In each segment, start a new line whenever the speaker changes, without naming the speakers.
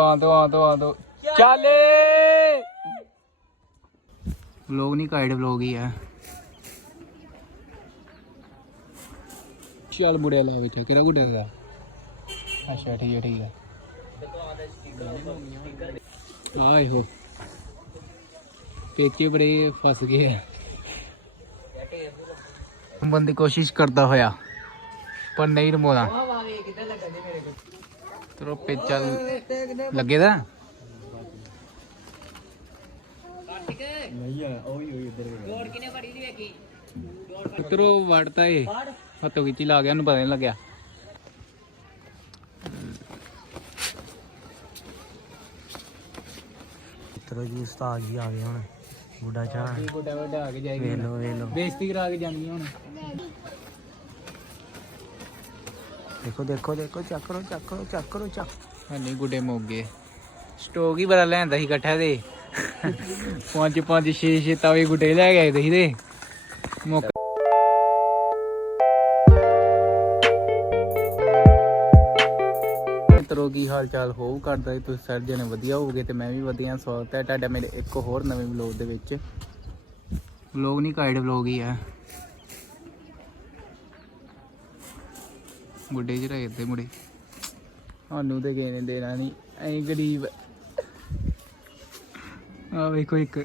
ਆ ਦੋ ਆ ਦੋ ਆ ਦੋ। ਚੱਲੇ! ਵਲੋਗ ਨਹੀਂ ਕਾਈਡ ਵਲੋਗ ਹੀ ਆ। ਚੱਲ ਮੁੜਿਆ ਲਾ ਵਿੱਚ ਕਿਹੜਾ ਗੁੱਡੇ ਦਾ ਅੱਛਾ ਠੀਕ ਹੈ ਠੀਕ ਹੈ ਆਏ ਹੋ ਪੇਚੇ ਬੜੇ ਫਸ ਗਏ ਆ। ਬੰਦੀ ਕੋਸ਼ਿਸ਼ ਕਰਦਾ ਹੋਇਆ। ਪਰ ਨਹੀਂ ਰਮੋਦਾ। ਤਰੋ ਪੇਚਾ ਲੱਗੇ ਦਾ ਤਰੋ ਵੜਤਾ ਏ ਹੱਥੋਂ ਖਿੱਚੀ ਲਾ ਗਿਆ ਉਹਨੂੰ ਪਤਾ ਨਹੀਂ ਲੱਗਿਆ।
ਚਲੋ ਜੀ ਉਸਤਾਦ ਜੀ ਆ ਗਏ ਹੁਣ। ਬੁੱਢਾ ਚੜਾ
ਵੱਡਾ ਵੱਡਾ ਆ ਕੇ ਜਾਏਗੀ।
ਵੇਖ ਲਓ ਵੇਖ ਲਓ
ਬੇਇੱਜ਼ਤੀ ਕਰਾ ਕੇ ਜਾਣੀ ਹੁਣ।
ਦੇਖੋ ਦੇਖੋ ਦੇਖੋ, ਚੱਕ ਕਰੋ ਚੱਕ ਕਰੋ ਚੱਕ ਕਰੋ ਚੱਕ।
ਹਾਂਜੀ ਗੁੱਡੇ ਮੁੱਕ ਸਟੋਕ ਹੀ ਬੜਾ ਲੈਂਦਾ ਸੀ ਇਕੱਠਾ ਦੇ ਪੰਜ ਪੰਜ, ਛੇ ਛੇ ਤਵੇ ਗੁੱਡੇ ਲੈ ਗਏ ਤੁਸੀਂ ਦੇ ਮੁੱਕ ਮਿੱਤਰੋ, ਕੀ ਹਾਲ ਚਾਲ ਹੋਊ ਕਰਦਾ ਜੀ ਤੁਸੀਂ ਸਾਰੇ ਜਣੇ ਵਧੀਆ ਹੋਵੋਗੇ ਤੇ ਮੈਂ ਵੀ ਵਧੀਆ। ਸਵਾਗਤ ਹੈ ਤੁਹਾਡਾ ਮੇਰੇ ਇੱਕ ਹੋਰ ਨਵੇਂ ਵਲੌਗ ਦੇ ਵਿੱਚ। ਵਲੌਗ ਨਹੀਂ ਕਾਈਡ ਵਲੌਗ ਹੀ ਆ ਗੁੱਡੇ ਚ ਤੇ ਮੁੜੇ ਸਾਨੂੰ ਤੇ ਕਿਸੇ ਨੇ ਦੇਣਾ ਨਹੀਂ ਐਂ ਗਰੀਬ। ਆ ਵੇਖੋ ਇੱਕ।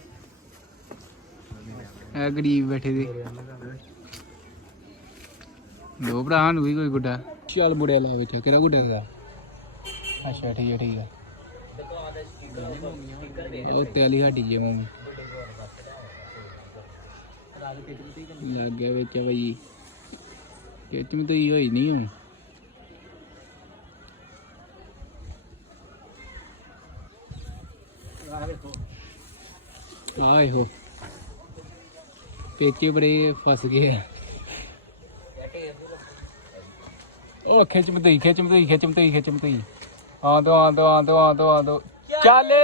ਇਹ ਗਰੀਬ ਬੈਠੇ ਦੇ। ਦੋ ਭਰਾ ਨੂੰ ਵੀ ਕੋਈ ਗੁੱਡਾ। ਚੱਲ ਮੁੜਿਆ ਲਾ ਵਿੱਚ ਕਿਹੜਾ ਗੁੱਡਾ ਦਾ ਅੱਛਾ ਠੀਕ ਹੈ ਠੀਕ ਹੈ ਉਹ ਤੇ ਵਾਲੀ ਹੱਡੀ ਜੇ ਮਾਮੀ। ਲੱਗ ਗਿਆ ਵਿੱਚ ਬਈ। ਕਿਚ ਮੈਂ ਤਾਂ ਹੀ ਹੋਈ ਨਹੀਂ ਹੁਣ। ਆਏ ਹੋ। ਪੇਚੇ ਬੜੇ ਫਸ ਗਏ ਆ। ਉਹ ਖਿੱਚ ਮਤਈ ਖਿੱਚ ਮਤਈ ਖਿੱਚ ਮਤਈ ਖਿੱਚ ਮਤਈ ਆ ਦੋ ਆ ਦੋ ਆ ਦੋ ਆ ਦੋ ਆ ਦੋ। ਚੱਲੇ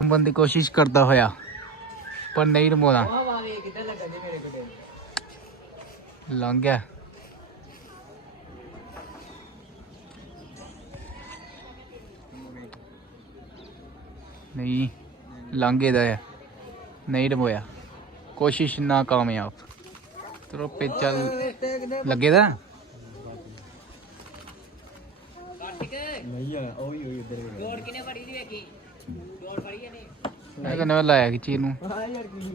ਬੰਦੀ ਕੋਸ਼ਿਸ਼ ਕਰਦਾ ਹੋਇਆ, ਪਰ ਨਹੀਂ ਰਮੋਦਾ। ਲੰਘ ਗਿਆ। ਨਹੀਂ ਲੰਘੇ ਦਾ ਹੈ ਨਹੀਂ ਰਮੋਇਆ। ਕੋਸ਼ਿਸ਼ ਨਾ ਕਾਮਯਾਬ। ਤਰੋ ਪੇਚਾ ਲੱਗੇ ਦਾ
ਨਹੀਂ ਆ ਓਏ ਓਏ ਇੱਧਰ
ਮੈਂ ਕਹਿੰਦਾ ਲਾਇਆ ਕਿ ਚੀਜ਼ ਨੂੰ।
ਹਾਂ ਯਾਰ ਕੀ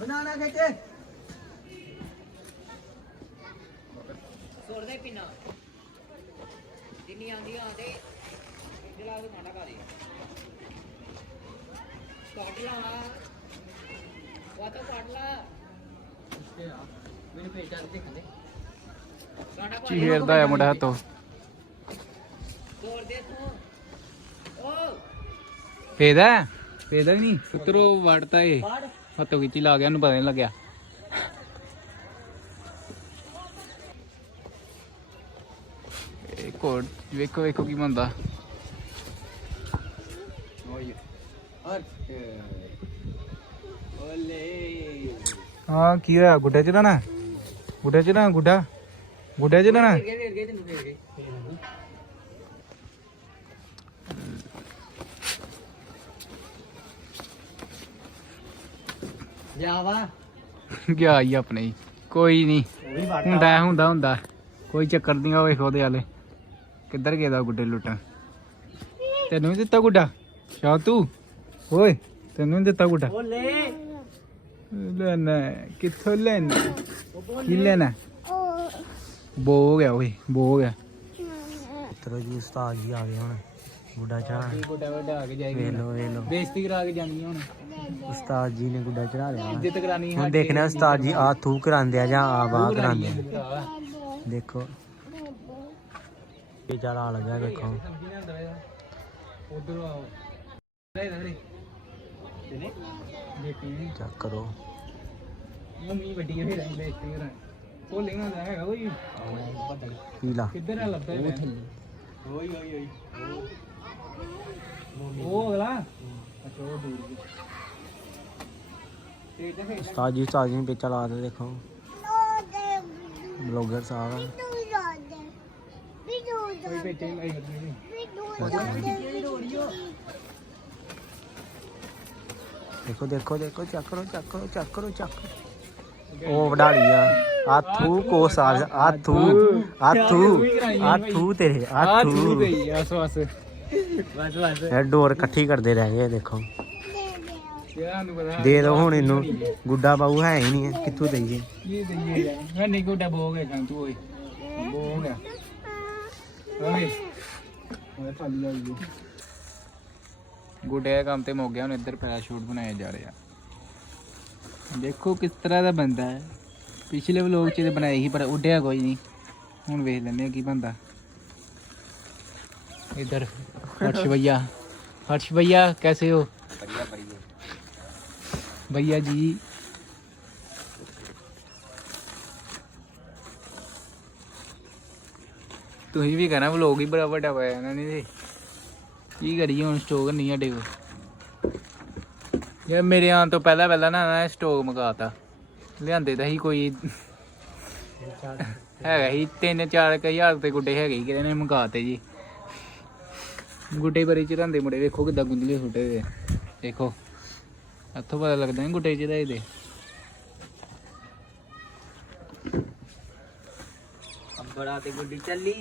ਬਣਾ ਨਾ ਖੇਚੇ।
ਛੋੜਦੇ ਪਿੰਨਾ। ਜਿੰਨੀ ਆਂਦੀ ਆਂਦੇ ਜਲਾ ਕੇ ਮਾਂਡਾ ਪਾ ਦੇ ਕੱਟ ਲਾ ਵਾ ਤਾਂ ਕੱਟ ਲਾ ਮੈਨੂੰ ਭੇਜ ਚੱਲ ਦੇਖਣ ਦੇ ਕਾਂਡਾ ਪਾ
ਚੀਰਦਾ ਆ ਮੁੰਡਾ ਹੱਥੋਂ
ਤੋੜ ਦੇ ਤੂੰ ਓ
ਫੇਦਾ ਫੇਦਾ ਨਹੀਂ ਸੁਤਰੋ ਵੜਤਾ ਏ ਹੱਥੋਂ ਖਿੱਚੀ ਲਾ ਗਿਆ ਉਹਨੂੰ ਪਤਾ ਨਹੀਂ ਲੱਗਿਆ ਕੋਡ ਵੇਖੋ ਵੇਖੋ ਕੀ ਬੰਦਾ ਹਾਂ, ਕੀ ਹੋਇਆ? ਗੁੱਡੇ ਚ ਨਾ? ਗੁੱਡੇ ਚ ਨਾ ਗੁੱਡਾ? ਗੁੱਡੇ ਚ ਨਾ?
ਫੇਰ
ਗਿਆ ਹੀ ਆਪਣੇ ਹੀ। ਕੋਈ ਨਹੀਂ ਹੁੰਦਾ ਹੁੰਦਾ ਹੁੰਦਾ। ਕੋਈ ਚੱਕਰ ਨਹੀਂ ਓਏ ਉਹਦੇ ਵਾਲੇ। ਕਿੱਧਰ ਗਿਆ ਦਾ ਗੁੱਡੇ ਲੁੱਟਣ? ਤੈਨੂੰ ਵੀ ਦਿੱਤਾ ਗੁੱਡਾ? ਸ਼ਾ ਤੂੰ ਓਏ ਤੈਨੂੰ ਵੀ ਦਿੱਤਾ ਗੁੱਡਾ?
ਬੋਲੇ।
ਲੈਣਾ ਕਿੱਥੋਂ ਲੈਣਾ? ਕੀ ਲੈਣਾ? ਬੋ ਹੋ ਗਿਆ ਓਏ ਬੋ ਹੋ ਗਿਆ।
ਚਲੋ ਜੀ ਉਸਤਾਦ ਜੀ ਆ ਗਏ ਹੁਣ। ਬੁੱਢਾ ਚੜਾ
ਗੁੱਡਾ ਵੱਡਾ ਆ ਕੇ ਜਾਏਗੀ
ਵੇਖ ਲਓ
ਬੇਇੱਜ਼ਤੀ ਕਰਾ ਕੇ ਜਾਣੀ ਹੁਣ।
ਉਸਤਾਦ ਜੀ ਨੇ ਗੁੱਡਾ ਚੜਾ ਲਿਆ।
ਇੱਜ਼ਤ ਕਰਾਣੀ
ਹੁਣ ਦੇਖਣਾ ਉਸਤਾਦ ਜੀ ਆ ਥੂ ਕਰਾਉਂਦੇ ਆ ਜਾਂ ਆ ਬਾਹ ਕਰਾਉਂਦੇ ਆ। ਦੇਖੋ। ਇਹ ਚੜਾ ਲੱਗਾ ਦੇਖੋ
ਉਧਰ ਆਓ। ਲੈ ਲੈ ਦੇਖੀ
ਚੈੱਕ ਕਰੋ
ਮੰਮੀ ਵੱਡੀ ਹੋਈ ਰਹੀ ਬੇਇੱਜ਼ਤੀ ਕਰਾਂ ਉਹ ਲੈਣਾ ਦਾ ਹੈਗਾ ਕੋਈ
ਪੀਲਾ
ਕਿੱਧਰ ਆ ਲੱਭਦਾ ਓਏ ਓਏ ਓਏ ਉਹ ਅਗਲਾ ਅੱਛਾ ਉਹ ਦੂਰ ਗਿਆ ਤੇ ਤੇ ਫੇਰ
ਉਸਤਾਦ ਜੀ ਉਸਤਾਦ ਜੀ ਨੇ ਪੇਚਾ ਲਾ ਦੇ ਦੇਖੋ ਬਲੌਗਰ ਸਾਹਿਬ
ਕੋਈ ਭੇਜੇ ਲਾਈ ਕਰਨੀ
ਦੇਖੋ ਦੇਖੋ ਦੇਖੋ ਚੱਕ ਕਰੋ ਚੱਕ ਕਰੋ ਚੱਕ ਕਰੋ ਚੱਕ। ਉਹ ਵਡਾਲੀ ਆ। ਆ ਥੂ ਕੋ ਸਾਜ ਆ ਥੂ ਆ ਥੂ ਆ ਥੂ ਤੇਰੇ ਆ
ਆ ਤੂੰ
ਥੂ
ਗਈ ਆਸ ਵਾਸ ਬਸ ਬਸ।
ਇਹ ਡੋਰ ਇਕੱਠੀ ਕਰਦੇ ਰਹਿ ਗਏ ਦੇਖੋ। ਦੇ ਦੋ ਹੁਣ ਇਹਨੂੰ। ਗੁੱਡਾ ਬਾਊ ਹੈ ਹੀ ਨਹੀਂ ਹੈ, ਕਿੱਥੋਂ ਦਈਏ?
ਇਹ ਦਈਏ ਯਾਰ? ਮੈਂ ਨਹੀਂ ਕੋਟਾ ਬੋਗੇ ਕਾਂ ਤੂੰ ਓਏ। ਬੋਗਾ ਓਏ ਮੈਂ ਖਾਲੀ ਜਾ ਗਈ ਗੁੱਡੇ ਦਾ ਕੰਮ ਤੇ ਮੁੱਕ ਗਿਆ ਹੁਣ ਇੱਧਰ ਪੈਰਾਸ਼ੂਟ ਬਣਾਇਆ ਜਾ ਰਿਹਾ ਦੇਖੋ ਕਿਸ ਤਰ੍ਹਾਂ ਦਾ ਬੰਦਾ ਹੈ ਪਿਛਲੇ ਵਲੋਗ 'ਚ ਤੇ ਬਣਾਏ ਸੀ ਪਰ ਉੱਡਿਆ ਕੋਈ ਨਹੀਂ ਹੁਣ ਵੇਖ ਲੈਂਦੇ ਆ ਕੀ ਬੰਦਾ इधर हर्ष भैया हर्ष भैया कैसे हो भैया जी ਤੁਸੀਂ ਵੀ ਕਹਿਣਾ ਵਲੋਗ ਹੀ ਬੜਾ ਵੱਡਾ ਪਾਇਆ ਇਹਨਾਂ ਨੇ ਤੇ ਕੀ ਕਰੀਏ ਹੁਣ ਸਟੋਕ ਨਹੀਂ ਸਾਡੇ ਕੋਲ। ਯਾਰ ਮੇਰੇ ਆਉਣ ਤੋਂ ਪਹਿਲਾਂ ਪਹਿਲਾਂ ਨਾ ਨਾ ਸਟੋਕ ਮਗਾਤਾ। ਲਿਆਂਦੇ ਤਾਂ ਹੀ ਕੋਈ। ਹੈਗਾ ਹੀ 3-4 ਹਜ਼ਾਰ ਤੇ ਗੁੱਡੇ ਹੈਗੇ ਹੀ ਕਿਹਦੇ ਨੇ ਮੰਗਾਤੇ ਜੀ। ਗੁੱਡੇ ਬਰੇ ਚੜਾਉਂਦੇ ਮੁੰਡੇ ਵੇਖੋ ਕਿੱਦਾਂ ਗੁੰਦਲੇ ਛੁੱਟੇ ਦੇ ਦੇਖੋ ਇੱਥੋਂ ਪਤਾ ਲੱਗਦਾ ਨਹੀਂ ਗੁੱਡੇ ਚੜਾਏ ਦੇ।
ਅੰਬੜਾ ਤੇ ਗੁੱਡੀ ਚੱਲੀ।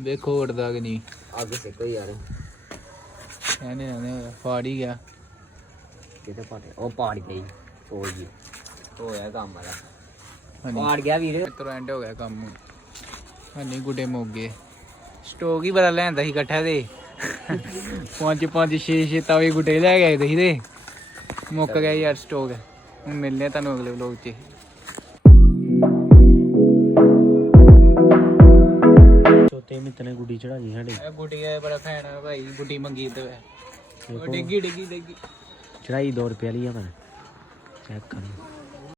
ਵੇਖੋ ਉੜਦਾ ਕਿ ਨਹੀਂ।
ਅੱਗ ਸਿੱਕੋ ਯਾਰ
ਇਹਨੇ ਇਹਨੇ ਫਾੜ ਹੀ ਗਿਆ।
ਕਿਤੇ ਪਾਟੇ? ਉਹ ਪਾੜ ਗਈ। ਤੋੜ ਗਈ ਹੋਇਆ ਕੰਮ ਵਾਲਾ। ਪਾੜ ਗਿਆ ਵੀਰ।
ਤਰ੍ਹਾਂ ਐਂਡ ਹੋ ਗਿਆ ਕੰਮ। ਹਾਂਜੀ ਗੁੱਡੇ ਮੁੱਕ ਗਏ। ਸਟੋਕ ਹੀ ਬੜਾ ਲੈਂਦਾ ਸੀ ਇਕੱਠਾ ਦੇ ਪੰਜ ਪੰਜ ਛੇ ਛੇ ਤਾਵੇ ਗੁੱਡੇ ਲੈ ਗਏ ਸੀ ਤੇ। ਮੁੱਕ ਗਿਆ ਯਾਰ ਸਟੋਕ। ਹੁਣ ਮਿਲਨੇ ਤੁਹਾਨੂੰ ਅਗਲੇ ਵਲੋਗ 'ਚ।
ਚੋਤੇ ਮਿੱਤ ਨੇ ਗੁੱਡੀ ਚੜਾ ਗਈ ਸਾਡੇ।
ਇਹ ਗੁੱਡੀ ਦਾ ਬੜਾ ਫੈਨ ਭਾਈ ਗੁੱਡੀ ਮੰਗੀ ਤੇ ਉਹ ਡਿੱਗੀ ਡਿੱਗੀ ਡਿੱਗੀ।
ਚੜਾਈ 2 ਰੁਪਏ ਵਾਲੀ ਆ ਮੈਂ। ਚੈੱਕ ਕਰ।